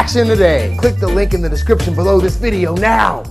action today. Click the link in the description below this video now.